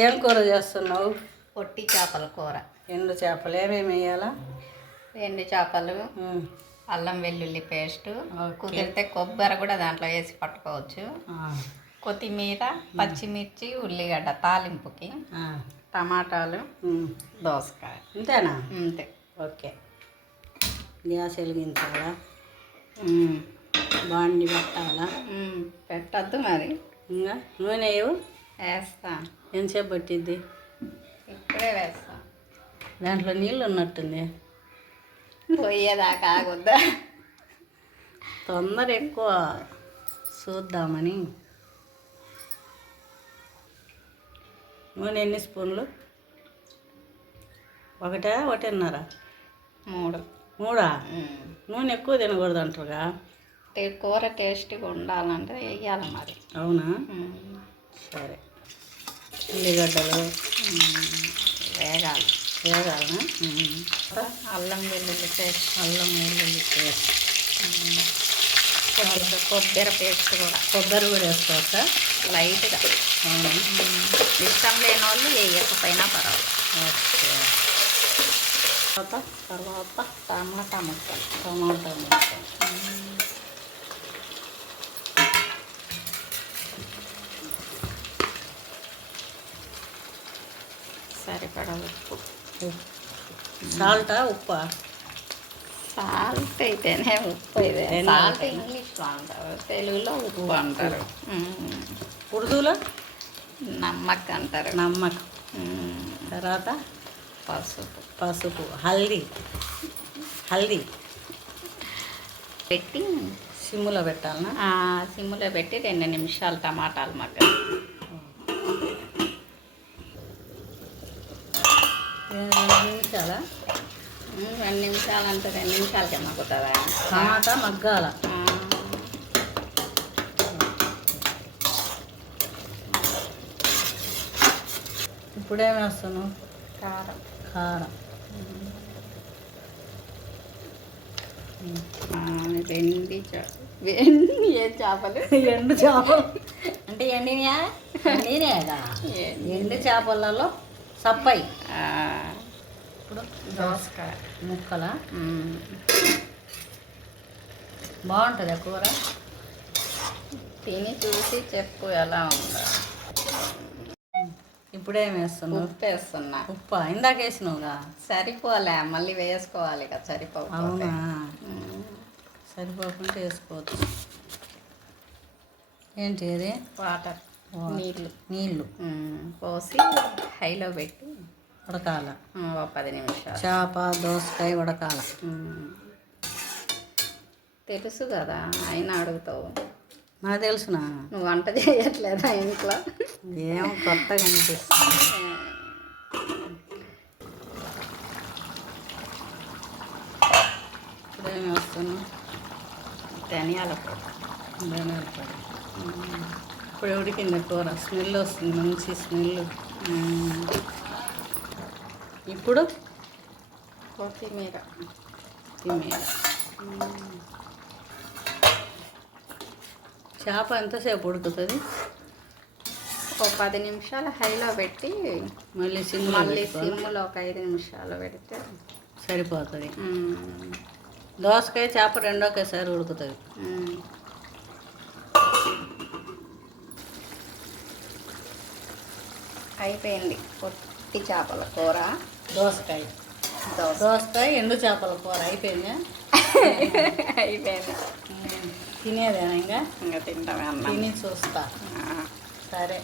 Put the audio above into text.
ఏం కూర చేస్తున్నావు? పొట్టి చేపల కూర. ఎండు చేపలు ఏమేమి వేయాలా? ఎండు చేపలు, అల్లం వెల్లుల్లి పేస్ట్, కుదిరితే కొబ్బరి కూడా దాంట్లో వేసి పట్టుకోవచ్చు. కొత్తిమీర, పచ్చిమిర్చి, ఉల్లిగడ్డ తాలింపుకి, టమాటాలు, దోసకాయ. అంతేనా? అంతే. ఓకే. గ్యాస్ వెలిగించాలా? బాండి పెట్టాలా? పెట్టద్దు మరి. ఇంకా నూనె వేస్తా. ఎంతసేపు పట్టిద్ది? ఇప్పుడే వేస్తా. దాంట్లో నీళ్ళు ఉన్నట్టుంది. పోయేదాకా ఆగొద్దా? తొందర ఎక్కువ చూద్దామని. నూనె ఎన్ని స్పూన్లు? ఒకటిన్నర? 3. 3? నూనె ఎక్కువ తినకూడదు అంటారుగా. కూర టేస్టీగా ఉండాలంటే వేయాలి మరి. అవునా? సరే. ఉల్లిగడ్డలు వేగాలి. వేగాలనా? అల్లం వెల్లుల్లి పేస్ట్. కొబ్బరి పేస్ట్ కూడా. కొబ్బరి కూడా వేసుకోవచ్చా? లైట్గా. ఇష్టం లేని వాళ్ళు వేయకపోయినా పర్వాలేదు. ఓకే. తర్వాత టమాటా ముక్కలు. సరిపడా ఉప్పు. సాల్టా ఉప్పా? సాల్ట్ అయితేనే ఉప్పు. అయితే సాల్ట్ ఇంగ్లీష్లో అంటారు, తెలుగులో ఉప్పు అంటారు. ఉర్దూలో నమ్మక్ అంటారు. నమ్మక్. తర్వాత పసుపు. హల్దీ పెట్టి సిమ్ములో పెట్టాలనా? సిమ్ములో పెట్టి 2 నిమిషాలు టమాటాలు మగ్గ. 2 నిమిషాలా? 2 నిమిషాలు అంటే 2 నిమిషాలకే మగ్గుతుందా? టమాటా మగ్గాల. ఇప్పుడేమి వేస్తాను? కారం. ఏ చేపలు? ఎండు చేపలు అంటే ఎండినాయగా. ఎండు చేపలలో సప్పయి. ఇప్పుడు దోసకాయ ముక్కల. బాగుంటుంది కూర. తిని చూసి చెప్పు ఎలా ఉందో. ఇప్పుడేం వేస్తున్నావు? ఉప్పు వేస్తున్నా. ఉప్పా? ఇందాక వేసినావుగా. సరిపోలే, మళ్ళీ వేసుకోవాలి కదా. అవునా? సరిపోకుండా వేసుకోవచ్చు. ఏంటి అది? వాటర్. నీళ్ళు పోసి హైలో పెట్టి ఉడకాల. 10 నిమిషాలు. చేప దోసకాయ ఉడకాల. తెలుసు కదా, అయినా అడుగుతావు. నాకు తెలుసునా? నువ్వు వంట చేయట్లేదా ఇంట్లో? ఏమో కొత్తగా అనిపిస్తుంది. ఇప్పుడేమి వస్తాను? ధనియాల పొడి. ఇప్పుడు ఉడికింది కూర. స్మెల్ వస్తుంది, మంచి స్మెల్. ఇప్పుడు కొత్తిమీర. చేప ఎంతసేపు ఉడుకుతుంది? 10 నిమిషాలు హైలో పెట్టి మళ్ళీ సిమ్లో ఒక 5 నిమిషాలు పెడితే సరిపోతుంది. దోసకాయ చేప రెండో ఒకేసారి ఉడుకుతుంది. అయిపోయింది పొట్టి చేపల కూర. దోసకాయ ఎండు చేపల కూర అయిపోయిందా? అయిపోయింది. తినేదేనా? ఇంకా తింటామే అన్న. తిని చూస్తా. సరే.